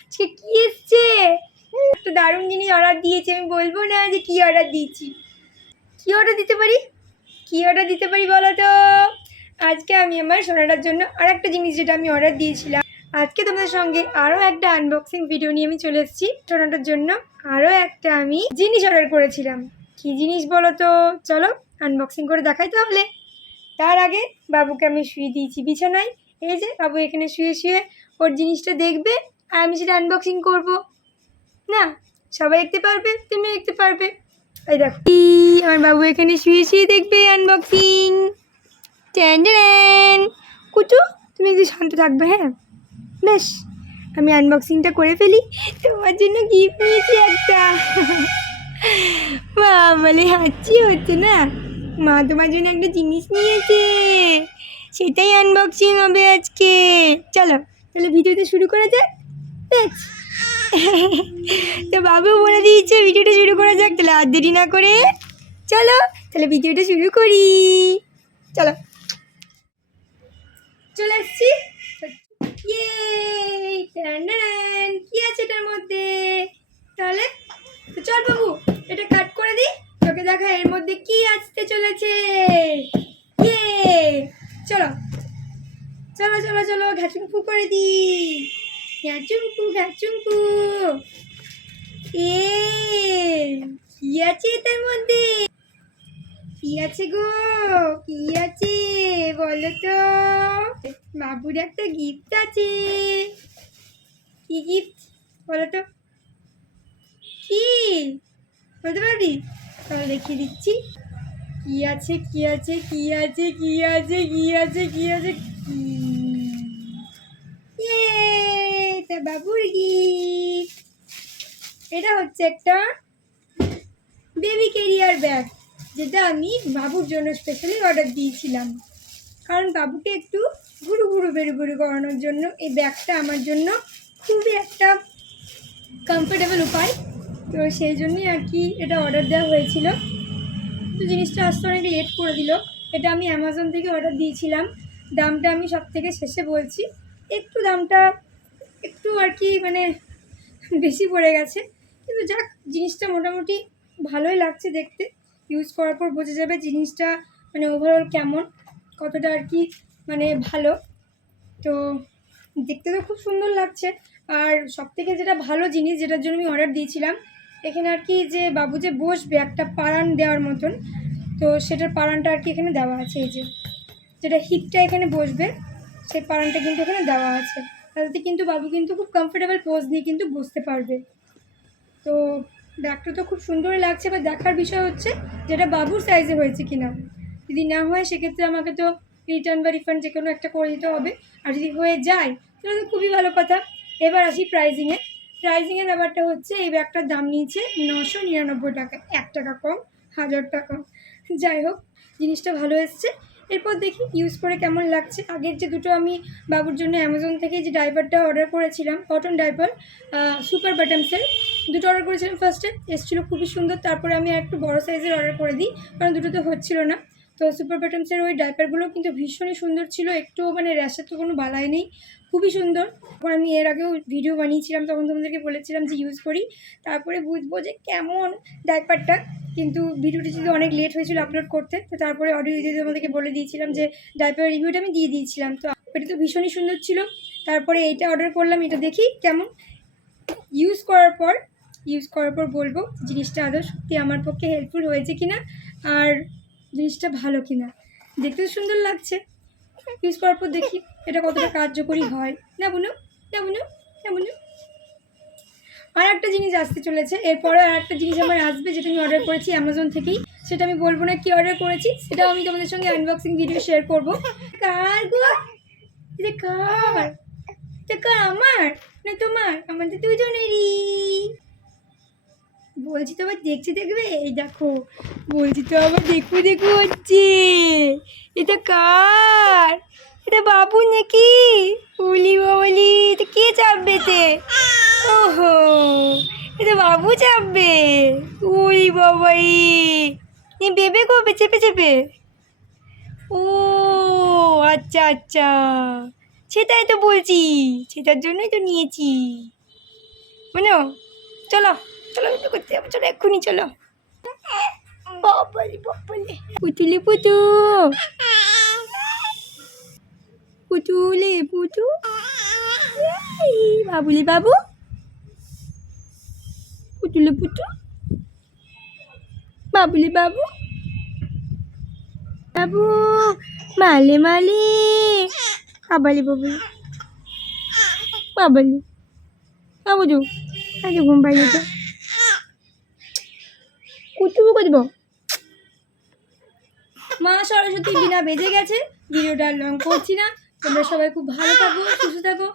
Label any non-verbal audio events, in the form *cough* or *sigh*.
আজকে কি এসছে? একটা দারুণ জিনিস অর্ডার দিয়েছি, আমি বলব না যে কি অর্ডার দিয়েছি। কি অর্ডার দিতে পারি? কি অর্ডার দিতে পারি বলো তো? আজকে আমি আমার সোনাটার জন্য আর একটা জিনিস যেটা আমি অর্ডার দিয়েছিলাম। আজকে তোমাদের সঙ্গে আরও একটা আনবক্সিং ভিডিও নিয়ে আমি চলে এসেছি। সোনাটার জন্য আরও একটা আমি জিনিস অর্ডার করেছিলাম। কি জিনিস বলো তো? চলো আনবক্সিং করে দেখাই তাহলে। তার আগে বাবুকে আমি শুয়ে দিয়েছি বিছানায়। এই যে বাবু এখানে শুয়ে শুয়ে ওর জিনিসটা দেখবে। আমি সেটা আনবক্সিং করব। না, সবাই দেখতে পারবে তুমি দেখতে পারবে। এই দেখো। আমার বাবু এখানে শুয়ে শুয়ে দেখবে আনবক্সিং ট্যান্ডেন কুটু তুমি একটু শান্ত থাকবে হ্যাঁ? বেশ, আমি আনবক্সিংটা করে ফেলি। তোমার জন্য গিফট নিয়েছি একটা। মা, বলে হাঁচি হচ্ছে না? মা তোমার জন্য একটা জিনিস নিয়েছে। সেটাই আনবক্সিং হবে আজকে। চলো, তাহলে ভিডিওটা শুরু করা বেশ *laughs* তো বাবু বলে দিয়েছে ভিডিওটা শুরু করা যাক, তাহলে আর দেরি না করে। চলো, তাহলে ভিডিওটা শুরু করি। চলো। চলে এসছি। কি আছে এটার মধ্যে? তাহলে চল বাবু, এটা কাট করে দিই। তোকে দেখা, এর মধ্যে কি আসতে চলেছে? চলো। চলো চলো চলো ঘাচুমফু করে দি ঘাচুমফু ঘাচুমফু এ কি আছে এটার মধ্যে কি আছে গো কি আছে বলো তো বাবুর একটা গিফট আছে কি গিফট বলো তো কি বলতে পারবি তাহলে দেখিয়ে দিচ্ছি কি আছে কি আছে কি আছে কি আছে কি আছে কি আছে ইয়ে বাবুর গিফট। এটা হচ্ছে একটা বেবি কেরিয়ার ব্যাগ যেটা আমি বাবুর জন্য স্পেশালি অর্ডার দিয়েছিলাম। কারণ বাবুকে একটু ঘুরু ঘুরু বেরু বেরু করানোর জন্য এই ব্যাগটা আমার জন্য খুবই একটা কমফোর্টেবল উপায়। তো সেই জন্যই আর কি এটা অর্ডার দেওয়া হয়েছিল। তো জিনিসটা আসতে অনেক লেট করে দিল। এটা আমি অ্যামাজন থেকে অর্ডার দিয়েছিলাম। দামটা আমি সব থেকে শেষে বলছি। একটু দামটা একটু আর কি মানে বেশি পড়ে গেছে। কিন্তু যাক, জিনিসটা মোটামুটি ভালোই লাগছে দেখতে। ইউজ করার পর বোঝা যাবে জিনিসটা মানে ওভারঅল কেমন, কতটা আর কি মানে ভালো। তো দেখতে তো খুব সুন্দর লাগছে। আর সব থেকে যেটা ভালো জিনিস যেটার জন্য আমি অর্ডার দিয়েছিলাম, এখানে আর কি যে বাবু যে বসবে একটা পারান দেওয়ার মতন, তো সেটার পারানটা আর কি এখানে দেওয়া আছে। এই যে যেটা হিপটা এখানে বসবে, সেই পারানটা কিন্তু এখানে দেওয়া আছে। তাতে কিন্তু বাবু কিন্তু খুব কমফোর্টেবল পোজ নিয়ে কিন্তু বসতে পারবে। তো ব্যাগটা তো খুব সুন্দরই লাগছে এবার দেখার বিষয় হচ্ছে যেটা বাবুর সাইজে হয়েছে কিনা। যদি না হয় সেক্ষেত্রে আমাকে তো রিটার্ন বা রিফান্ড যে কোনো একটা করে দিতে হবে। আর যদি হয়ে যায়, তাহলে তো খুবই ভালো কথা। এবার আসি প্রাইজিংয়ে প্রাইজিংয়ের ব্যাপারটা হচ্ছে, এই ব্যাগটার দাম নিয়েছে নশো নিরানব্বই টাকা। এক টাকা কম, হাজার টাকা যাই হোক, জিনিসটা ভালো এসছে। এরপর দেখি ইউজ করে কেমন লাগছে। আগের যে দুটো আমি বাবুর জন্য অ্যামাজন থেকে যে ডাইপারটা অর্ডার করেছিলাম কটন ডাইপার সুপার বাটামসের দুটো অর্ডার করেছিলাম। ফার্স্টে এসেছিল খুবই সুন্দর, তারপরে আমি আর একটু বড়ো সাইজের অর্ডার করে দিই, কারণ দুটো তো হচ্ছিল না। তো সুপার বাটামসের ওই ডাইপারগুলো কিন্তু ভীষণই সুন্দর ছিল। একটু মানে র্যাশের তো কোনো বালাই নেই, খুবই সুন্দর। তখন আমি এর আগেও ভিডিও বানিয়েছিলাম, তখন তোমাদেরকে বলেছিলাম যে ইউজ করি। তারপরে বুঝব যে কেমন ডাইপারটা কিন্তু ভিডিওটি যদি অনেক লেট হয়েছিল আপলোড করতে, তো তারপরে অডিও দিয়ে তোমাদেরকে বলে দিয়েছিলাম যে ডাইপার রিভিউটা আমি দিয়ে দিয়েছিলাম। তো এটা তো ভীষণই সুন্দর ছিল। তারপরে এইটা অর্ডার করলাম, এটা দেখি কেমন। ইউজ করার পর ইউজ করার পর বলব, জিনিসটা আদৌ সত্যি আমার পক্ষে হেল্পফুল হয়েছে কিনা। আর জিনিসটা ভালো কিনা। দেখতে সুন্দর লাগছে। ইউজ করার পর দেখি এটা কতটা কার্যকরী হয়। না বুনু না বুনু না বুনু। আর একটা জিনিস আসতে চলেছে। এরপরে আর একটা জিনিস আমার আসবে যেটা আমি অর্ডার করেছি অ্যামাজন থেকেই। সেটা আমি বলব না কি অর্ডার করেছি, সেটাও আমি তোমাদের সঙ্গে আনবক্সিং ভিডিও শেয়ার করব। কার গো? এটা কার? এটা কার আমার? না তোমার? আমাদের দুজনেরই। বলছি তো আবার দেখছি দেখবে? এই দেখো, বলছি তো আবার দেখব দেখব হচ্ছে। এটা কার? এটা বাবু নাকি? বলি বলি এটা কে চাপবে তে ওহো, এটা বাবু চাপবে। উলি বাবাই এ বেবে কবে? চেপে চেপে। ও আচ্ছা আচ্ছা। সেটাই তো বলছি। সেটার জন্যই তো নিয়েছি। বুনো চলো। চলো একটু করতে যাব, চলো, এক্ষুনি চলো। বাবালি বাবালি পুতুলি, পুতু। পুতুলি, পুতু। বাবুলি বাবু। পুতুলি, পুতু। বাবুলি বাবু। বাবু, মালে মালে। বাবালি বাবুলি বাবালি। বাবু যু আজ ঘুম পাইনি তো। কুচু করব মা সরস্বতী বিনা বেজে গেছে, ভিডিওটা লং করছি না। তোমরা সবাই খুব ভালো থাকো, সুস্থ থাকো।